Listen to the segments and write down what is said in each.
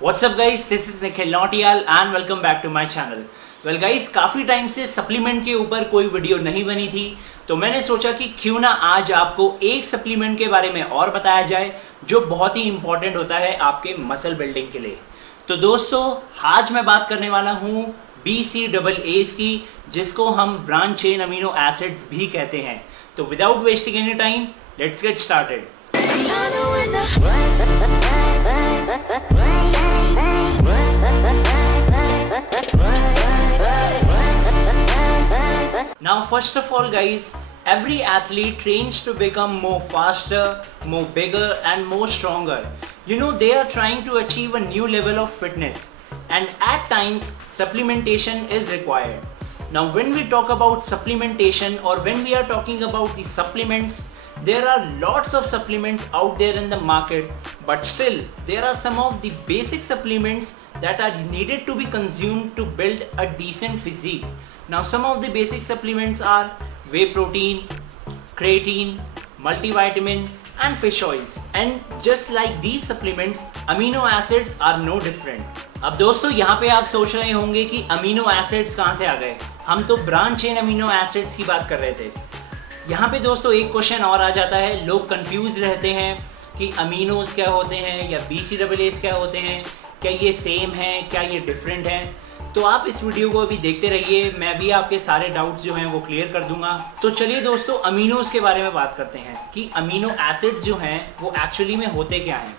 What's up guys, this is Nikhil Nautiyal and welcome back to my channel. Well guys, काफ़ी time से supplement के ऊपर कोई video नहीं बनी थी, तो मैंने सोचा कि क्यों ना आज आपको एक सप्लीमेंट के बारे में और बताया जाए जो बहुत ही इंपॉर्टेंट होता है आपके मसल बिल्डिंग के लिए। तो दोस्तों, आज मैं बात करने वाला हूँ BCAAs की, जिसको हम ब्रांच चेन अमीनो एसिड्स भी कहते हैं। तो without wasting any time, let's get started. Now first of all guys, every athlete trains to become more faster, more bigger and more stronger. You know, they are trying to achieve a new level of fitness and at times supplementation is required. Now when we talk about supplementation or when we are talking about the supplements, there are lots of supplements out there in the market, but still there are some of the basic supplements that are needed to be consumed to build a decent physique. Now some of the basic supplements are whey protein, creatine, multivitamin and fish oils, and just like these supplements, amino acids are no different. अब दोस्तों, यहाँ पे आप सोच रहे होंगे कि amino acids कहाँ से आ गए, हम तो ब्रांच चेन अमीनो एसिड्स की बात कर रहे थे। यहाँ पे दोस्तों एक क्वेश्चन और आ जाता है, लोग कंफ्यूज रहते हैं कि अमीनोज क्या होते हैं या BCAAs क्या होते हैं, क्या ये सेम है, क्या ये डिफरेंट है। तो आप इस वीडियो को अभी देखते रहिए, मैं भी आपके सारे डाउट्स जो हैं वो क्लियर कर दूंगा। तो चलिए दोस्तों, अमीनोज के बारे में बात करते हैं कि अमीनो एसिड्स जो हैं वो एक्चुअली में होते क्या हैं।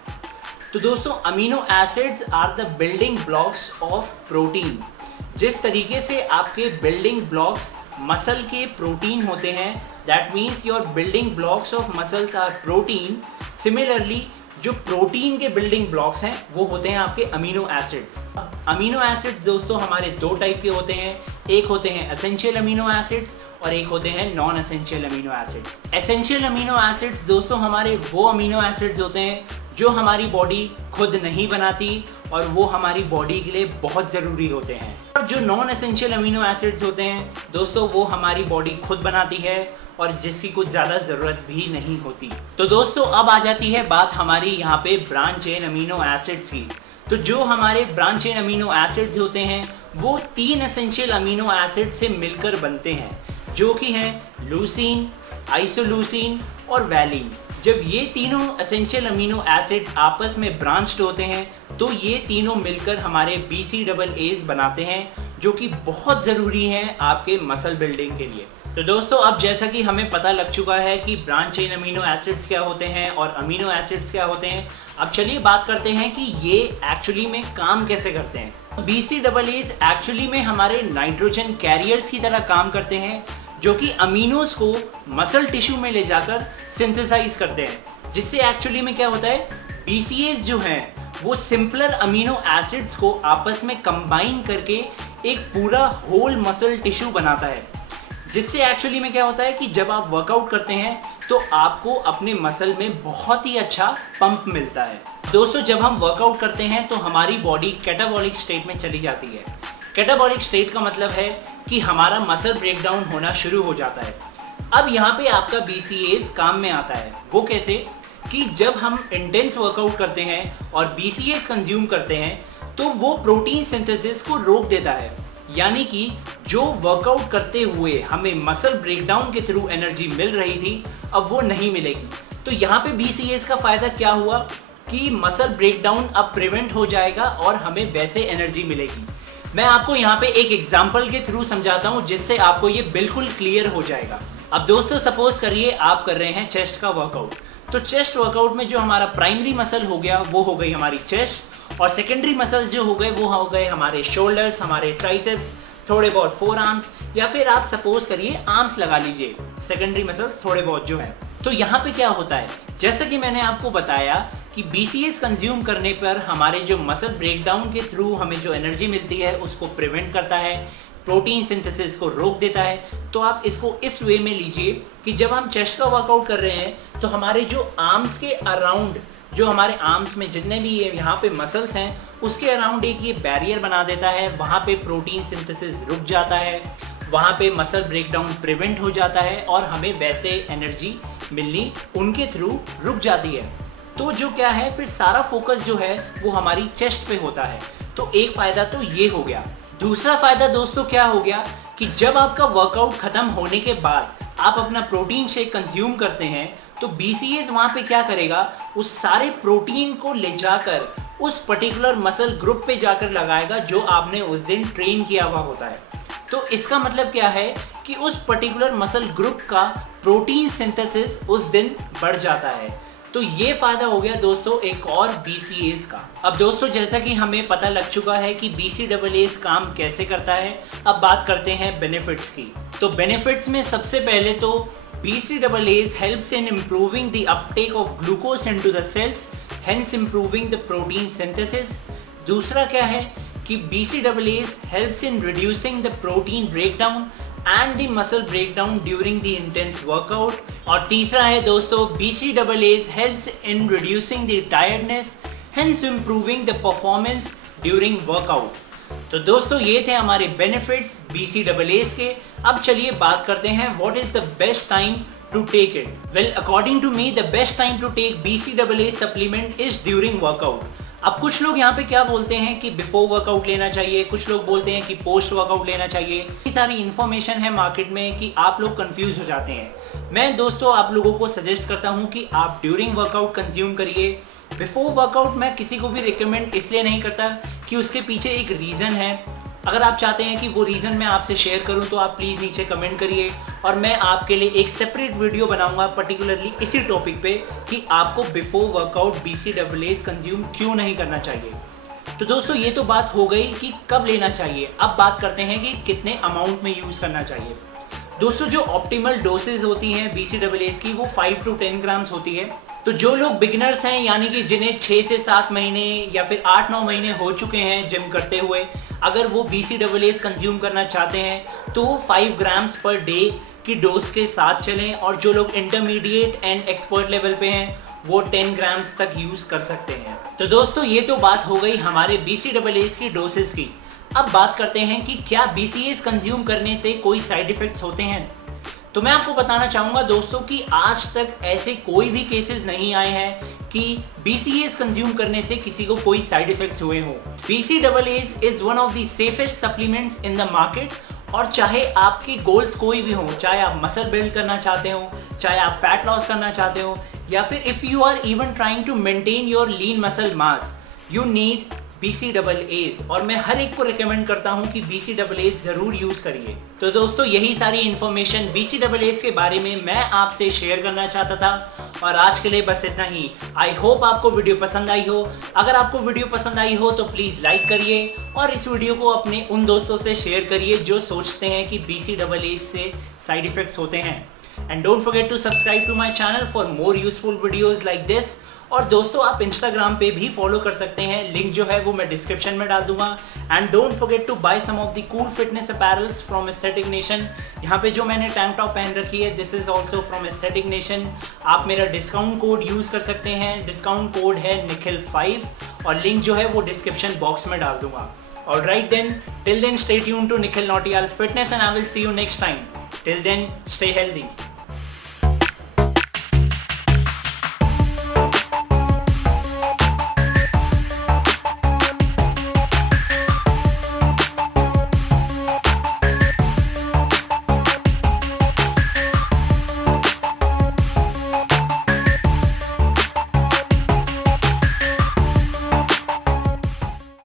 तो दोस्तों, amino acids are the building blocks of protein. जिस तरीके से आपके बिल्डिंग ब्लॉक्स मसल के प्रोटीन होते हैं, that means your building blocks of muscles are protein. Similarly जो प्रोटीन के बिल्डिंग ब्लॉक्स हैं वो होते हैं आपके अमीनो एसिड्स। अमीनो एसिड्स दोस्तों हमारे दो टाइप के होते हैं, एक होते हैं एसेंशियल अमीनो एसिड्स और एक होते हैं non essential amino acids. Essential amino acids दोस्तों हमारे वो अमीनो एसिड्स होते हैं जो हमारी बॉडी खुद नहीं बनाती और वो हमारी बॉडी के लिए बहुत ज़रूरी होते हैं। और जो नॉन एसेंशियल अमीनो एसिड्स होते हैं दोस्तों, वो हमारी बॉडी खुद बनाती है और जिसकी कुछ ज़्यादा ज़रूरत भी नहीं होती। तो दोस्तों, अब आ जाती है बात हमारी यहाँ पे ब्रांच चेन अमीनो एसिड्स की। तो जो हमारे ब्रांच चेन अमीनो एसिड्स होते हैं वो 3 एसेंशियल अमीनो एसिड से मिलकर बनते हैं, जो कि हैं लूसीन, आइसोलूसीन और वैलीन। जब ये तीनों एसेंशियल अमीनो एसिड आपस में ब्रांच्ड होते हैं तो ये तीनों मिलकर हमारे BCAAs बनाते हैं, जो कि बहुत ज़रूरी हैं आपके मसल बिल्डिंग के लिए। तो दोस्तों, अब जैसा कि हमें पता लग चुका है कि ब्रांच चेन अमीनो एसिड्स क्या होते हैं और अमीनो एसिड्स क्या होते हैं, अब चलिए बात करते हैं कि ये एक्चुअली में काम कैसे करते हैं। BCAAs एक्चुअली में हमारे नाइट्रोजन कैरियर्स की तरह काम करते हैं, जो कि अमीनोज को मसल टिश्यू में ले जाकर सिंथेसाइज करते हैं, जिससे एक्चुअली में क्या होता है, BCAs जो हैं वो सिंपलर अमीनो एसिड्स को आपस में कंबाइन करके एक पूरा होल मसल टिश्यू बनाता है, जिससे एक्चुअली में क्या होता है कि जब आप वर्कआउट करते हैं तो आपको अपने मसल में बहुत ही अच्छा पंप मिलता है। दोस्तों, जब हम वर्कआउट करते हैं तो हमारी बॉडी कैटाबॉलिक स्टेट में चली जाती है। कैटाबॉलिक स्टेट का मतलब है कि हमारा मसल ब्रेकडाउन होना शुरू हो जाता है। अब यहाँ पे आपका BCAAs काम में आता है। वो कैसे कि जब हम इंटेंस वर्कआउट करते हैं और BCAAs कंज्यूम करते हैं तो वो प्रोटीन सिंथेसिस को रोक देता है, यानी कि जो वर्कआउट करते हुए हमें मसल ब्रेकडाउन के थ्रू एनर्जी मिल रही थी, अब वो नहीं मिलेगी। तो यहाँ पे BCAAs का फायदा क्या हुआ कि मसल ब्रेकडाउन अब प्रिवेंट हो जाएगा और हमें वैसे एनर्जी मिलेगी। मैं आपको यहाँ पे एक एग्जाम्पल के थ्रू समझाता हूँ, जिससे आपको ये बिल्कुल क्लियर हो जाएगा। अब दोस्तों, सपोज करिए आप कर रहे हैं चेस्ट का वर्कआउट। तो चेस्ट वर्कआउट में जो हमारा प्राइमरी मसल हो गया वो हो गई हमारी चेस्ट, और सेकेंडरी मसल्स जो हो गए वो हो गए हमारे शोल्डर्स, हमारे ट्राइसेप्स, थोड़े बहुत फोर आर्म्स, या फिर आप सपोज करिए आर्म्स लगा लीजिए, सेकेंडरी मसल्स थोड़े बहुत जो है। तो यहाँ पे क्या होता है, जैसा कि मैंने आपको बताया कि BCAAs कंज्यूम करने पर हमारे जो मसल ब्रेकडाउन के थ्रू हमें जो एनर्जी मिलती है उसको प्रिवेंट करता है, प्रोटीन सिंथेसिस को रोक देता है। तो आप इसको इस वे में लीजिए कि जब हम चेस्ट का वर्कआउट कर रहे हैं तो हमारे जो आर्म्स के अराउंड, जो हमारे आर्म्स में जितने भी ये यहाँ पे मसल्स हैं उसके अराउंड एक ये बैरियर बना देता है, वहाँ पे प्रोटीन सिंथेसिस रुक जाता है, वहाँ पे मसल ब्रेकडाउन प्रिवेंट हो जाता है और हमें वैसे एनर्जी मिलनी उनके थ्रू रुक जाती है। तो जो क्या है फिर सारा फोकस जो है वो हमारी चेस्ट पे होता है। तो एक फायदा तो ये हो गया। दूसरा फायदा दोस्तों क्या हो गया कि जब आपका वर्कआउट खत्म होने के बाद आप अपना प्रोटीन शेक कंज्यूम करते हैं तो BCAAs वहां पे क्या करेगा, उस सारे प्रोटीन को ले जाकर उस पर्टिकुलर मसल ग्रुप पे जाकर लगाएगा जो आपने उस दिन ट्रेन किया हुआ होता है। तो इसका मतलब क्या है कि उस पर्टिकुलर मसल ग्रुप का प्रोटीन सिंथेसिस उस दिन बढ़ जाता है। तो ये फायदा हो गया दोस्तों एक और BCAAs का। अब दोस्तों जैसा कि हमें पता लग चुका है कि BCAAs काम कैसे करता है, अब बात करते हैं बेनिफिट्स की। तो बेनिफिट्स में सबसे पहले तो BCAAs helps in improving the uptake of glucose into the cells, hence improving the protein synthesis। दूसरा क्या है कि BCAAs helps in reducing the protein breakdown and the muscle breakdown during the intense workout। और तीसरा है दोस्तों BCAAs helps in reducing the tiredness, hence improving the performance during workout। तो दोस्तों ये थे हमारे बेनिफिट्स BCAAs के। अब चलिए बात करते हैं what is the best time to take it. Well according to me the best time to take BCAAs supplement is during workout. अब कुछ लोग यहाँ पे क्या बोलते हैं कि बिफोर वर्कआउट लेना चाहिए, कुछ लोग बोलते हैं कि पोस्ट वर्कआउट लेना चाहिए। ये सारी इन्फॉर्मेशन है मार्केट में कि आप लोग कंफ्यूज हो जाते हैं। मैं दोस्तों आप लोगों को सजेस्ट करता हूँ कि आप ड्यूरिंग वर्कआउट कंज्यूम करिए। बिफोर वर्कआउट मैं किसी को भी रिकमेंड इसलिए नहीं करता कि उसके पीछे एक रीज़न है। अगर आप चाहते हैं कि वो रीज़न मैं आपसे शेयर करूं तो आप प्लीज़ नीचे कमेंट करिए और मैं आपके लिए एक सेपरेट वीडियो बनाऊंगा पर्टिकुलरली इसी टॉपिक पे कि आपको बिफोर वर्कआउट BCAAs कंज्यूम क्यों नहीं करना चाहिए। तो दोस्तों ये तो बात हो गई कि कब लेना चाहिए। अब बात करते हैं कि कितने अमाउंट में यूज़ करना चाहिए। दोस्तों जो ऑप्टिमल डोसेज होती हैं BCAAs की वो 5 to 10 ग्राम्स होती है। तो जो लोग बिगिनर्स हैं यानी कि जिन्हें 6 से 7 महीने या फिर 8-9 महीने हो चुके हैं जिम करते हुए, अगर वो BCAAs कंज्यूम करना चाहते हैं तो वो 5 ग्राम्स पर डे की डोज के साथ चलें। और जो लोग इंटरमीडिएट एंड एक्सपर्ट लेवल पे हैं वो 10 ग्राम्स तक यूज़ कर सकते हैं। तो दोस्तों ये तो बात हो गई हमारे BCAAs की डोसेज की। अब बात करते हैं कि क्या BCAAs कंज्यूम करने से कोई साइड इफेक्ट्स होते हैं। तो मैं आपको बताना चाहूँगा दोस्तों कि आज तक ऐसे कोई भी केसेस नहीं आए हैं कि BCAAs कंज्यूम करने से किसी को कोई साइड इफेक्ट्स हुए हों। BCAAs is one of the safest supplements in the market. और चाहे आपके गोल्स कोई भी हों, चाहे आप मसल बिल्ड करना चाहते हो, चाहे आप फैट लॉस करना चाहते हो, या फिर if you are even trying to maintain your lean muscle mass, you need BCAAs। और मैं हर एक को रिकमेंड करता हूं कि BCAAs जरूर यूज करिए। तो दोस्तों यही सारी इंफॉर्मेशन BCAAs के बारे में मैं आपसे शेयर करना चाहता था और आज के लिए बस इतना ही। आई होप आपको वीडियो पसंद आई हो। अगर आपको वीडियो पसंद आई हो तो प्लीज लाइक करिए और इस वीडियो को अपने उन दोस्तों से शेयर करिए जो सोचते हैं कि BCAAs से साइड इफेक्ट्स होते हैं। And don't forget to subscribe to my channel for more useful videos like this. और दोस्तों आप इंस्टाग्राम पे भी फॉलो कर सकते हैं, लिंक जो है वो मैं डिस्क्रिप्शन में डाल दूंगा। And don't forget to buy some of the cool fitness apparels from Aesthetic Nation. यहाँ पे जो मैंने टैंक टॉप पहन रखी है this is also from Aesthetic Nation. आप मेरा डिस्काउंट कोड यूज कर सकते हैं, डिस्काउंट कोड है निखिल5 और लिंक जो है वो डिस्क्रिप्शन बॉक्स में डाल दूंगा। Alright then, till then stay tuned to Nikhil Nautiyal fitness and I will see you next time. Till then stay healthy.